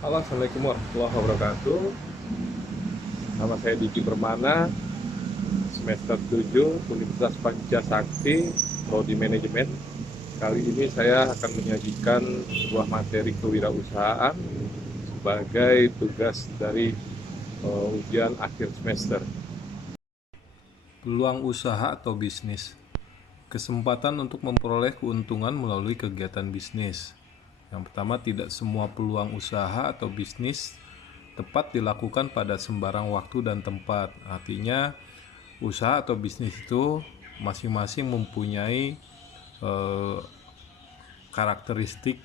Halo, Assalamualaikum warahmatullahi wabarakatuh. Nama saya Diki Permana, semester 7 Universitas Pancasakti, Prodi Manajemen. Kali ini saya akan menyajikan sebuah materi kewirausahaan sebagai tugas dari ujian akhir semester. Peluang usaha atau bisnis. Kesempatan untuk memperoleh keuntungan melalui kegiatan bisnis. Yang pertama, tidak semua peluang usaha atau bisnis tepat dilakukan pada sembarang waktu dan tempat. Artinya, usaha atau bisnis itu masing-masing mempunyai eh, karakteristik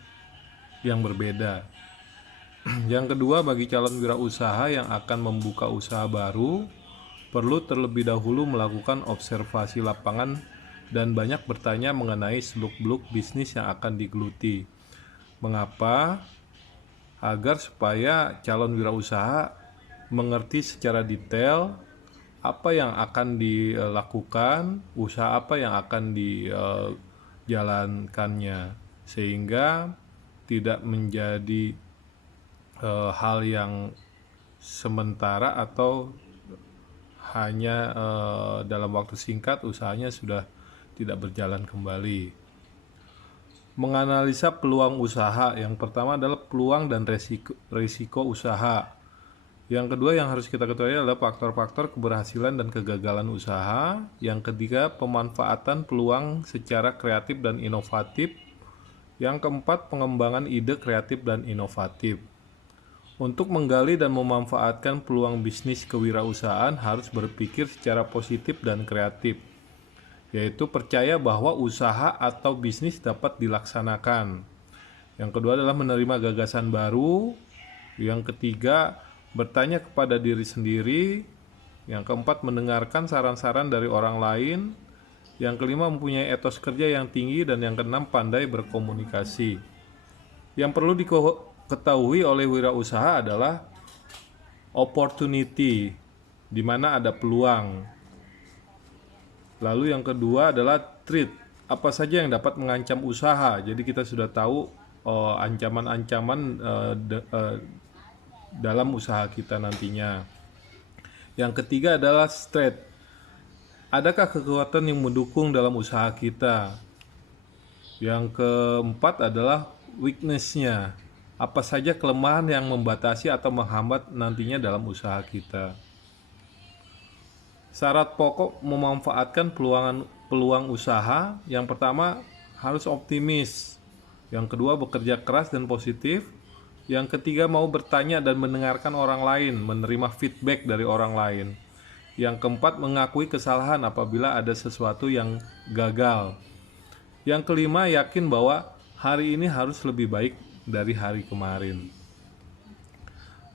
yang berbeda. Yang kedua, bagi calon wirausaha yang akan membuka usaha baru, perlu terlebih dahulu melakukan observasi lapangan dan banyak bertanya mengenai seluk-beluk bisnis yang akan digeluti. Mengapa? Agar supaya calon wirausaha mengerti secara detail apa yang akan dilakukan, usaha apa yang akan dijalankannya, sehingga tidak menjadi hal yang sementara atau hanya dalam waktu singkat usahanya sudah tidak berjalan kembali. Menganalisa peluang usaha, yang pertama adalah peluang dan risiko usaha. Yang kedua yang harus kita ketahui adalah faktor-faktor keberhasilan dan kegagalan usaha. Yang ketiga, pemanfaatan peluang secara kreatif dan inovatif. Yang keempat, pengembangan ide kreatif dan inovatif. Untuk menggali dan memanfaatkan peluang bisnis kewirausahaan harus berpikir secara positif dan kreatif, yaitu percaya bahwa usaha atau bisnis dapat dilaksanakan. Yang kedua adalah menerima gagasan baru. Yang ketiga, bertanya kepada diri sendiri. Yang keempat, mendengarkan saran-saran dari orang lain. Yang kelima, mempunyai etos kerja yang tinggi. Dan yang keenam, pandai berkomunikasi. Yang perlu diketahui oleh wirausaha adalah opportunity, di mana ada peluang. Lalu yang kedua adalah threat, apa saja yang dapat mengancam usaha. Jadi kita sudah tahu ancaman-ancaman dalam usaha kita nantinya. Yang ketiga adalah strength, adakah kekuatan yang mendukung dalam usaha kita. Yang keempat adalah weakness-nya, apa saja kelemahan yang membatasi atau menghambat nantinya dalam usaha kita. Syarat pokok memanfaatkan peluang usaha, yang pertama harus optimis, yang kedua bekerja keras dan positif, yang ketiga mau bertanya dan mendengarkan orang lain, menerima feedback dari orang lain, yang keempat mengakui kesalahan apabila ada sesuatu yang gagal, yang kelima yakin bahwa hari ini harus lebih baik dari hari kemarin.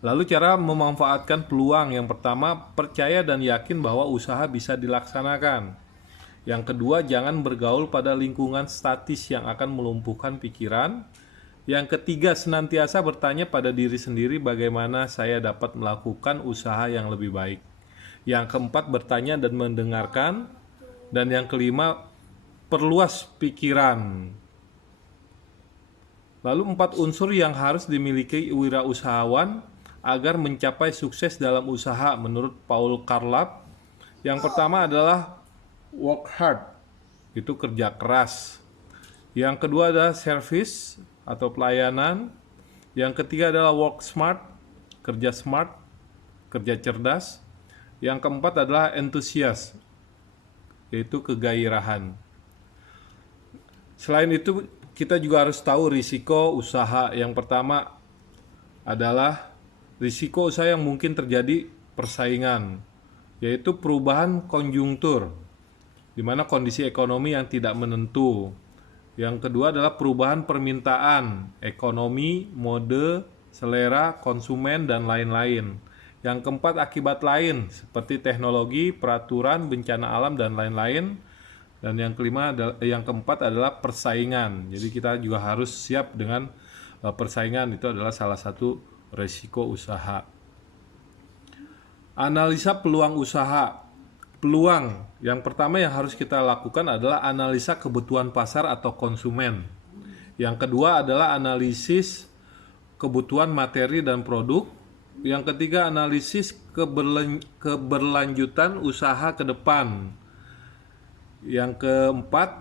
Lalu cara memanfaatkan peluang, yang pertama percaya dan yakin bahwa usaha bisa dilaksanakan. Yang kedua, jangan bergaul pada lingkungan statis yang akan melumpuhkan pikiran. Yang ketiga, senantiasa bertanya pada diri sendiri bagaimana saya dapat melakukan usaha yang lebih baik. Yang keempat, bertanya dan mendengarkan. Dan yang kelima, perluas pikiran. Lalu 4 unsur yang harus dimiliki wirausahawan agar mencapai sukses dalam usaha menurut Paul Carlap. Yang pertama adalah work hard, itu kerja keras. Yang kedua adalah service atau pelayanan. Yang ketiga adalah work smart, smart, kerja cerdas. Yang keempat adalah enthusiast, yaitu kegairahan. Selain itu, kita juga harus tahu risiko usaha. Yang pertama adalah risiko usaha yang mungkin terjadi persaingan, yaitu perubahan konjungtur, di mana kondisi ekonomi yang tidak menentu. Yang kedua adalah perubahan permintaan, ekonomi, mode, selera, konsumen, dan lain-lain. Yang keempat akibat lain, seperti teknologi, peraturan, bencana alam, dan lain-lain. Dan yang keempat adalah persaingan. Jadi kita juga harus siap dengan persaingan, itu adalah salah satu risiko usaha. Analisa peluang usaha. Peluang yang pertama yang harus kita lakukan adalah analisa kebutuhan pasar atau konsumen. Yang kedua adalah analisis kebutuhan materi dan produk. Yang ketiga, analisis keberlanjutan usaha ke depan. Yang keempat,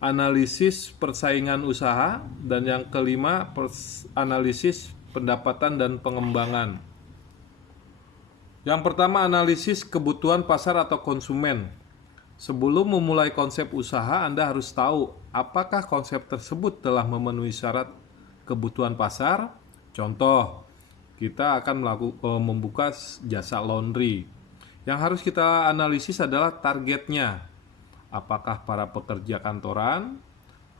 analisis persaingan usaha. Dan yang kelima, analisis pendapatan dan pengembangan. Yang pertama, analisis kebutuhan pasar atau konsumen. Sebelum memulai konsep usaha, Anda harus tahu apakah konsep tersebut telah memenuhi syarat kebutuhan pasar. Contoh, kita akan membuka jasa laundry. Yang harus kita analisis adalah targetnya. Apakah para pekerja kantoran,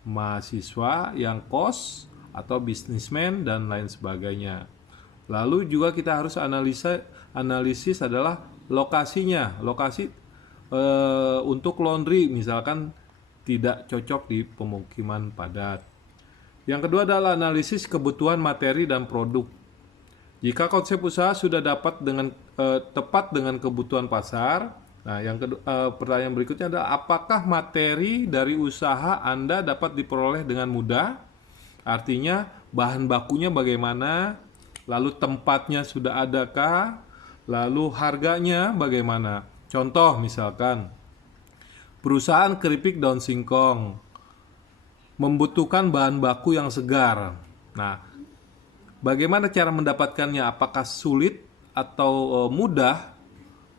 mahasiswa yang kos, atau bisnismen, dan lain sebagainya. Lalu juga kita harus analisis adalah lokasinya. Lokasi untuk laundry misalkan tidak cocok di pemukiman padat. Yang kedua adalah analisis kebutuhan materi dan produk. Jika konsep usaha sudah dapat tepat dengan kebutuhan pasar, nah pertanyaan berikutnya adalah apakah materi dari usaha Anda dapat diperoleh dengan mudah? Artinya bahan bakunya bagaimana? Lalu tempatnya sudah adakah? Lalu harganya bagaimana? Contoh misalkan perusahaan keripik daun singkong membutuhkan bahan baku yang segar. Nah, bagaimana cara mendapatkannya? Apakah sulit atau mudah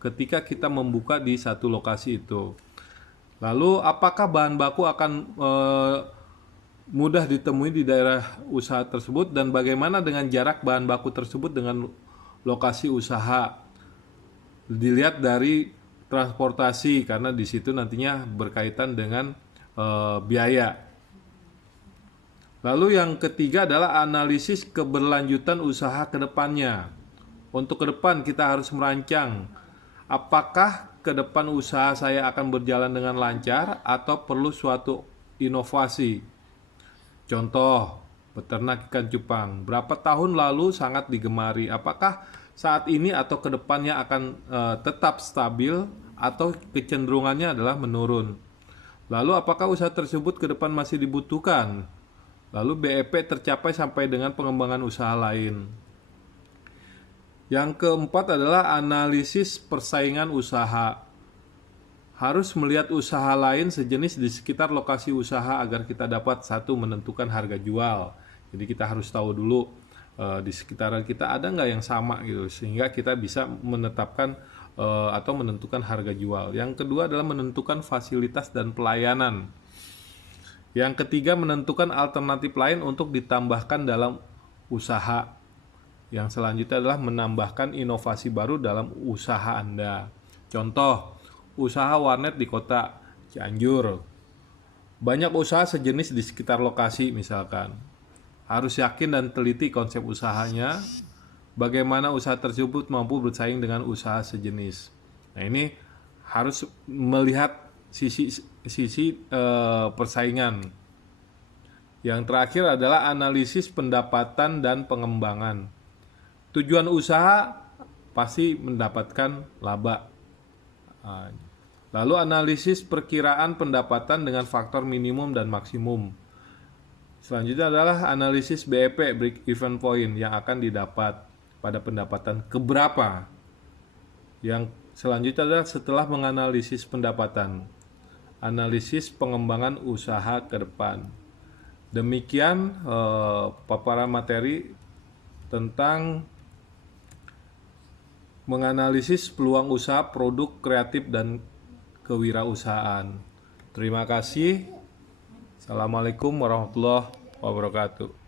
ketika kita membuka di satu lokasi itu? Lalu apakah bahan baku akan mudah ditemui di daerah usaha tersebut, dan bagaimana dengan jarak bahan baku tersebut dengan lokasi usaha? Dilihat dari transportasi, karena di situ nantinya berkaitan dengan biaya. Lalu yang ketiga adalah analisis keberlanjutan usaha ke depannya. Untuk ke depan kita harus merancang apakah ke depan usaha saya akan berjalan dengan lancar atau perlu suatu inovasi. Contoh, beternak ikan cupang. Berapa tahun lalu sangat digemari. Apakah saat ini atau ke depannya akan tetap stabil atau kecenderungannya adalah menurun? Lalu apakah usaha tersebut ke depan masih dibutuhkan? Lalu BEP tercapai sampai dengan pengembangan usaha lain. Yang keempat adalah analisis persaingan usaha. Harus melihat usaha lain sejenis di sekitar lokasi usaha agar kita dapat menentukan harga jual. Jadi kita harus tahu dulu di sekitaran kita ada nggak yang sama gitu, sehingga kita bisa menetapkan atau menentukan harga jual. Yang kedua adalah menentukan fasilitas dan pelayanan. Yang ketiga, menentukan alternatif lain untuk ditambahkan dalam usaha. Yang selanjutnya adalah menambahkan inovasi baru dalam usaha Anda. Contoh, usaha warnet di kota Cianjur. Banyak usaha sejenis di sekitar lokasi misalkan. Harus yakin dan teliti konsep usahanya, bagaimana usaha tersebut mampu bersaing dengan usaha sejenis. Nah, ini harus melihat sisi persaingan. Yang terakhir adalah analisis pendapatan dan pengembangan. Tujuan usaha pasti mendapatkan laba. Lalu analisis perkiraan pendapatan dengan faktor minimum dan maksimum. Selanjutnya adalah analisis BEP, break even point, yang akan didapat pada pendapatan keberapa. Yang selanjutnya adalah setelah menganalisis pendapatan, analisis pengembangan usaha ke depan. Demikian paparan materi tentang menganalisis peluang usaha, produk kreatif, dan kewirausahaan. Terima kasih. Assalamualaikum warahmatullahi wabarakatuh.